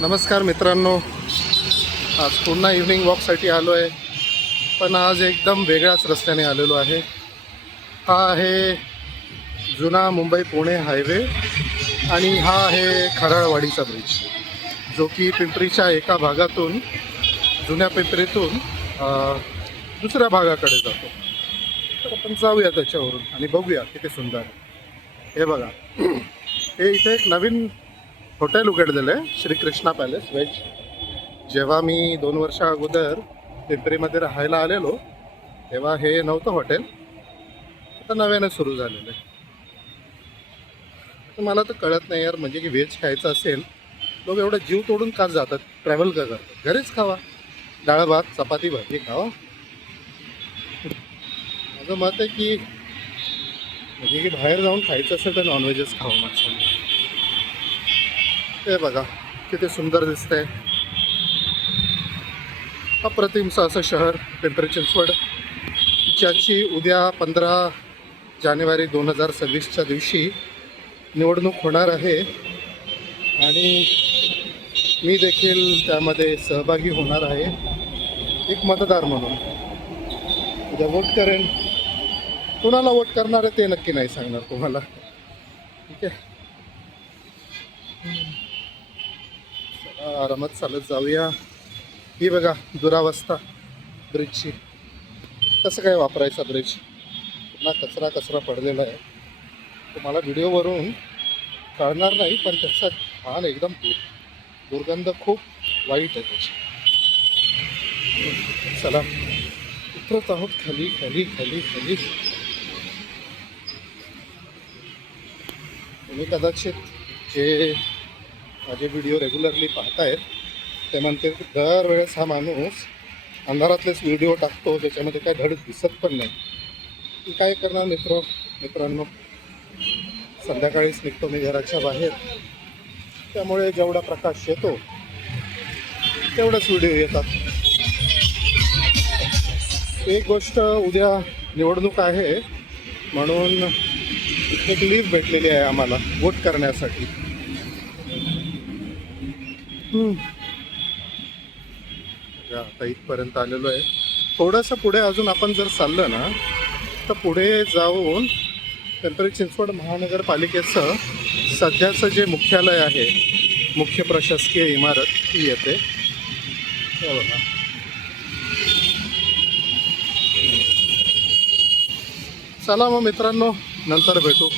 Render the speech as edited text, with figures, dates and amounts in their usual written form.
नमस्कार मित्रांनो, आज पुन्हा इव्हनिंग वॉकसाठी आलो आहे. पण आज एकदम वेगळ्याच रस्त्याने आलेलो आहे. हा आहे जुना मुंबई पुणे हायवे आणि हा आहे खराळवाडीचा ब्रिज, जो की पिंपरीच्या एका भागातून, जुन्या पिंपरीतून दुसऱ्या भागाकडे जातो. तर आपण जाऊया त्याच्यावरून आणि बघूया किती सुंदर आहे. हे बघा, हे इथे एक नवीन हॉटेल उघडलेलं आहे, श्रीकृष्णा पॅलेस व्हेज. जेव्हा मी 2 वर्षा अगोदर पिंपरीमध्ये राहायला आलेलो तेव्हा हे नव्हतं हॉटेल, आता नव्याने सुरू झालेलं आहे. तर मला तर कळत नाही यार, म्हणजे की व्हेज खायचं असेल लोक एवढं जीव तोडून का जातात, ट्रॅव्हल का करतात? घरीच खावा, डाळ भात चपाती भाजी खावा. माझं मत आहे की म्हणजे की बाहेर जाऊन खायचं असेल तर नॉनव्हेजच खावं माणसाने. हे बघा किती सुंदर दिसतंय. अप्रतिमचं असं शहर पिंपरी चिंचवड, ज्याची उद्या 15 जानेवारी 2026च्या दिवशी निवडणूक होणार आहे आणि मी देखील त्यामध्ये सहभागी होणार आहे एक मतदार म्हणून. उद्या वोट करेन. कोणाला वोट करणार आहे ते नक्की नाही सांगणार तुम्हाला, ठीक आहे? आरामात चालत जाऊया. ही बघा दुरावस्था ब्रिजची, कसं काय वापरायचा ब्रिज, पुन्हा कचरा कचरा पडलेला आहे. तुम्हाला व्हिडिओवरून कळणार नाही, पण त्याचा घाण एकदम दुर्गंध खूप वाईट आहे त्याची. चला उतरत आहोत खाली खाली खाली खाली. तुम्ही कदाचित जे माझे व्हिडिओ रेग्युलरली पाहतायत ते म्हणते दरवेळेस हा माणूस अंधारातलेच व्हिडिओ टाकतो, त्याच्यामध्ये काय धड दिसत पण नाही. काय करणार मित्रांनो, संध्याकाळीच निघतो मी घराच्या बाहेर, त्यामुळे जेवढा प्रकाश येतो तेवढंच व्हिडिओ येतात. एक गोष्ट, उद्या निवडणूक आहे म्हणून एक लीव भेटलेली आहे आम्हाला वोट करण्यासाठी. आता इथपर्यंत आलेलो आहे. थोडंसं पुढे अजून आपण जर चाललं ना तर पुढे जाऊन पिंपरी चिंचवड महानगरपालिकेचं सध्याचं जे मुख्यालय आहे, मुख्य प्रशासकीय इमारत, ती येते. बघा, चला मग मित्रांनो, नंतर भेटू.